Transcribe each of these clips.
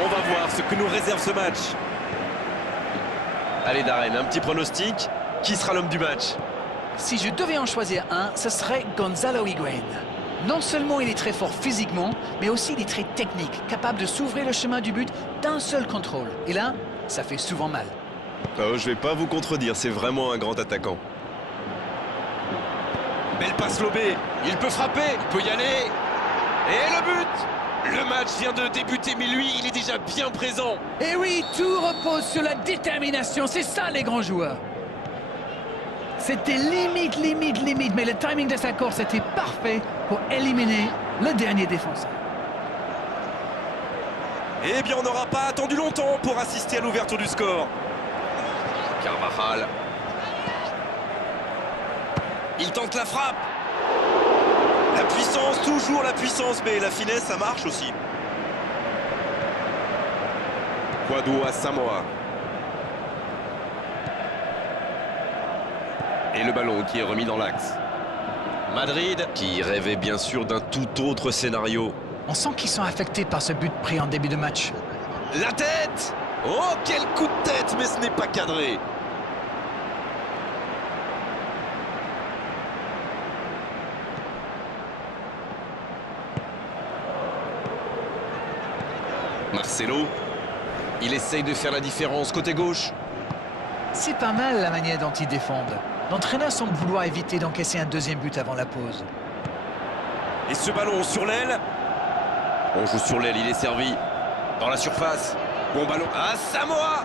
On va voir ce que nous réserve ce match. Allez Darren, un petit pronostic. Qui sera l'homme du match? Si je devais en choisir un, ce serait Gonzalo Higuaín. Non seulement il est très fort physiquement, mais aussi il est très technique, capable de s'ouvrir le chemin du but d'un seul contrôle. Et là, ça fait souvent mal. Oh, je vais pas vous contredire, c'est vraiment un grand attaquant. Belle passe lobée, il peut frapper, il peut y aller. Et le but! Le match vient de débuter, mais lui, il est déjà bien présent. Et oui, tout repose sur la détermination, c'est ça les grands joueurs. C'était limite, mais le timing de sa course était parfait pour éliminer le dernier défenseur. Eh bien, on n'aura pas attendu longtemps pour assister à l'ouverture du score. Carvajal. Il tente la frappe. La puissance, toujours la puissance, mais la finesse, ça marche aussi. Kwadwo Asamoah. Et le ballon qui est remis dans l'axe. Madrid, qui rêvait bien sûr d'un tout autre scénario. On sent qu'ils sont affectés par ce but pris en début de match. La tête! Oh, quel coup de tête, mais ce n'est pas cadré. Marcelo, il essaye de faire la différence côté gauche. C'est pas mal la manière dont ils défendent. L'entraîneur semble vouloir éviter d'encaisser un deuxième but avant la pause. Et ce ballon sur l'aile. On joue sur l'aile, il est servi. Dans la surface. Bon ballon. Ah, Samoa!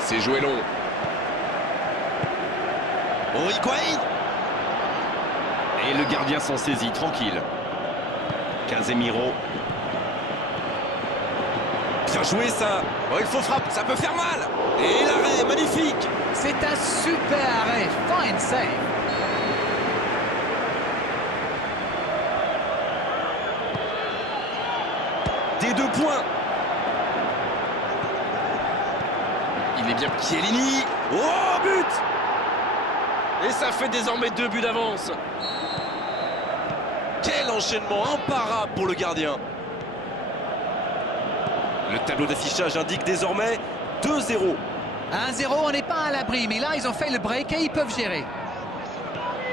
C'est joué long. Oh, Higuaín! Et le gardien s'en saisit, tranquille. Casemiro. Bien joué ça. Oh, il faut frapper, ça peut faire mal. Et l'arrêt, magnifique. C'est un super arrêt, fine save. Des 2 points. Il est bien Chiellini. Oh, but! Et ça fait désormais 2 buts d'avance. Quel enchaînement imparable pour le gardien. Le tableau d'affichage indique désormais 2-0. 1-0, on n'est pas à l'abri, mais là, ils ont fait le break et ils peuvent gérer.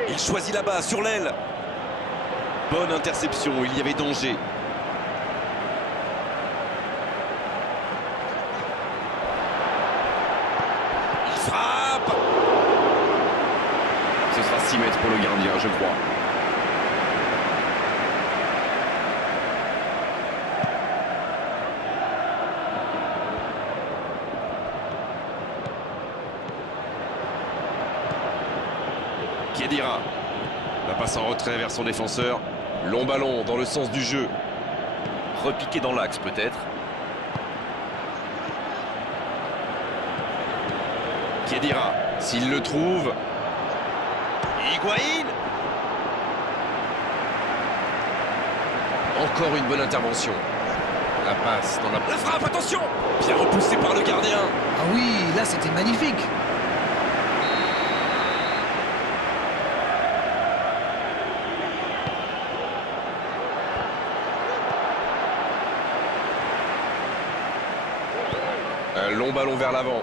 Il choisit là-bas, sur l'aile. Bonne interception, il y avait danger. Il frappe. Ce sera 6 mètres pour le gardien, je crois. Khedira. La passe en retrait vers son défenseur. Long ballon dans le sens du jeu. Repiqué dans l'axe peut-être. Khedira. S'il le trouve. Higuaín. Encore une bonne intervention. La passe dans la frappe, attention. Bien repoussé par le gardien. Ah oui, là, c'était magnifique. Un long ballon vers l'avant.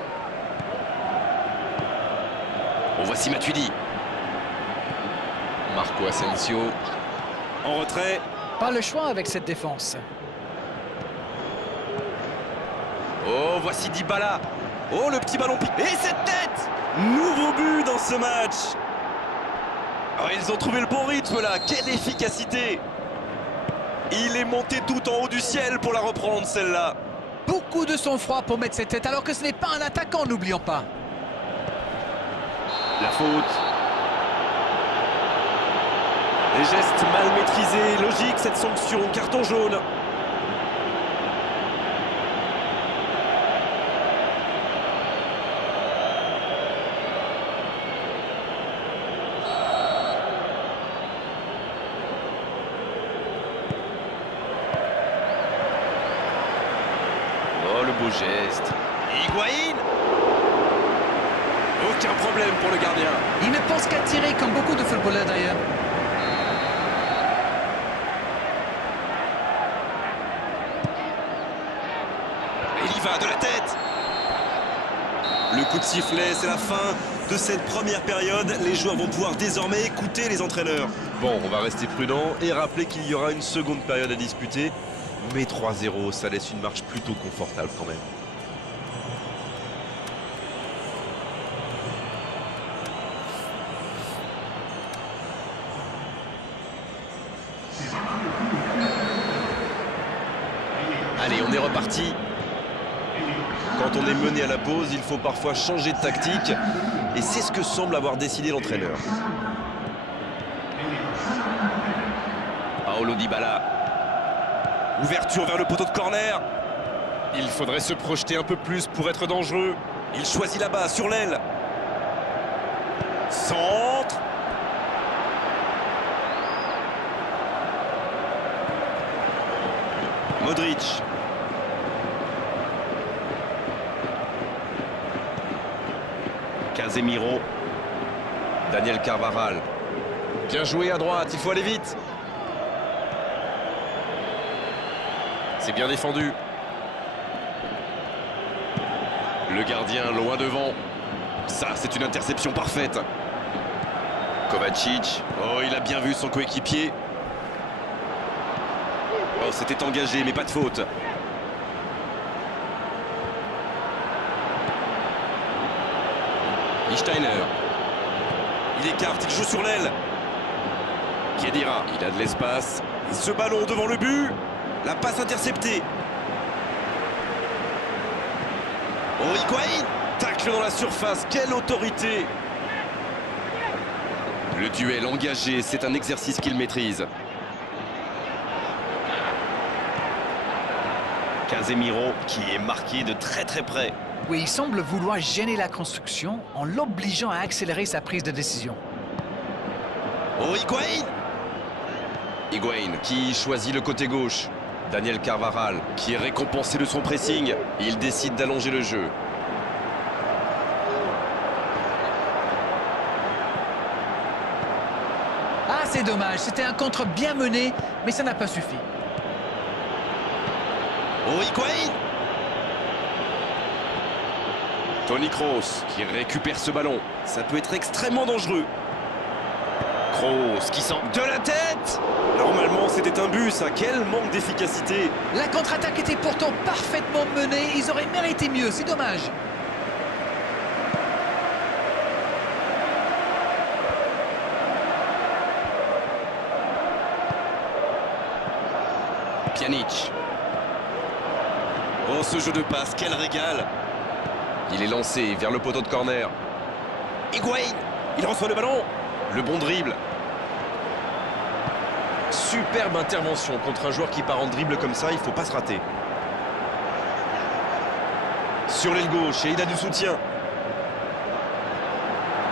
On voici Matuidi. Marco Asensio. En retrait. Pas le choix avec cette défense. Oh, voici Dybala. Oh, le petit ballon piqué. Et cette tête! Nouveau but dans ce match. Oh, ils ont trouvé le bon rythme là. Quelle efficacité! Il est monté tout en haut du ciel pour la reprendre celle-là. Beaucoup de sang-froid pour mettre cette tête, alors que ce n'est pas un attaquant, n'oublions pas. La faute. Les gestes mal maîtrisés. Logique cette sanction. Carton jaune. Oh, le beau geste. Higuaín. Aucun problème pour le gardien. Il ne pense qu'à tirer, comme beaucoup de footballeurs d'ailleurs. y va de la tête. Le coup de sifflet, c'est la fin de cette première période. Les joueurs vont pouvoir désormais écouter les entraîneurs. Bon, on va rester prudent et rappeler qu'il y aura une seconde période à disputer. Mais 3-0, ça laisse une marche plutôt confortable quand même. Allez, on est reparti. Quand on est mené à la pause, il faut parfois changer de tactique. Et c'est ce que semble avoir décidé l'entraîneur. Paulo Dybala. Ouverture vers le poteau de corner. Il faudrait se projeter un peu plus pour être dangereux. Il choisit là-bas, sur l'aile. Centre. Modric. Casemiro. Daniel Carvajal. Bien joué à droite, il faut aller vite. C'est bien défendu. Le gardien loin devant. Ça, c'est une interception parfaite. Kovacic. Oh, il a bien vu son coéquipier. Oh, c'était engagé, mais pas de faute. Steiner. Il écarte, il joue sur l'aile. Khedira, il a de l'espace. Ce ballon devant le but. La passe interceptée. Oh, Higuaín. Tacle dans la surface, quelle autorité. Le duel engagé, c'est un exercice qu'il maîtrise. Casemiro qui est marqué de très près. Oui, il semble vouloir gêner la construction en l'obligeant à accélérer sa prise de décision. Oh, Higuaín. Higuaín qui choisit le côté gauche. Daniel Carvajal qui est récompensé de son pressing. Il décide d'allonger le jeu. Ah, c'est dommage, c'était un contre bien mené, mais ça n'a pas suffi. Oh, Higuaín. Toni Kroos qui récupère ce ballon. Ça peut être extrêmement dangereux. Kroos qui sent de la tête. Normalement, c'était un but, ça. Quel manque d'efficacité. La contre-attaque était pourtant parfaitement menée. Ils auraient mérité mieux, c'est dommage. Pjanic. Oh, ce jeu de passe, quel régal. Il est lancé vers le poteau de corner. Higuaín. Il reçoit le ballon. Le bon dribble. Superbe intervention contre un joueur qui part en dribble comme ça, il ne faut pas se rater. Sur l'aile gauche et il a du soutien.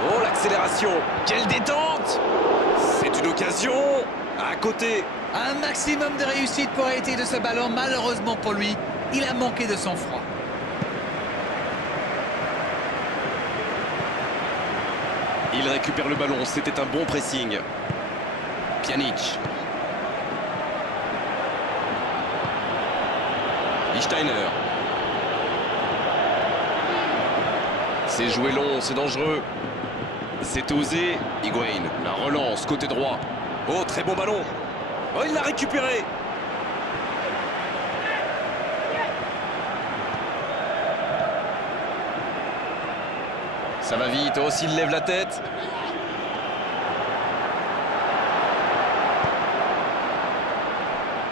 Oh, l'accélération. Quelle détente. C'est une occasion. À côté. Un maximum de réussite pour arrêter de ce ballon. Malheureusement pour lui, il a manqué de sang-froid. Il récupère le ballon, c'était un bon pressing. Pjanic. Steiner. C'est joué long, c'est dangereux. C'est osé. Higuaín, la relance, côté droit. Oh, très bon ballon. Oh, il l'a récupéré. Ça va vite, oh, s'il lève la tête.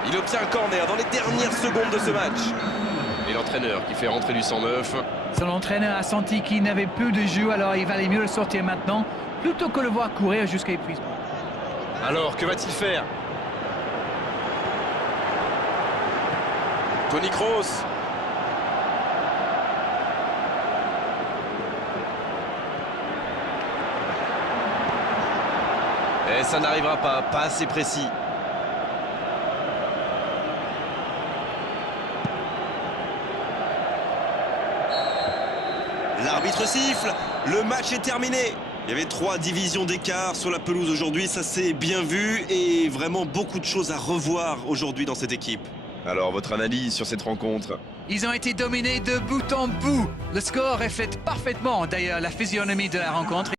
Il obtient un corner dans les dernières secondes de ce match. Et l'entraîneur qui fait rentrer du 109. Son entraîneur a senti qu'il n'avait plus de jeu, alors il valait mieux le sortir maintenant, plutôt que le voir courir jusqu'à épuisement. Alors, que va-t-il faire? Toni Kroos. Et ça n'arrivera pas assez précis. L'arbitre siffle, le match est terminé. Il y avait 3 divisions d'écart sur la pelouse aujourd'hui, ça s'est bien vu et vraiment beaucoup de choses à revoir aujourd'hui dans cette équipe. Alors, votre analyse sur cette rencontre? Ils ont été dominés de bout en bout. Le score reflète parfaitement d'ailleurs la physionomie de la rencontre.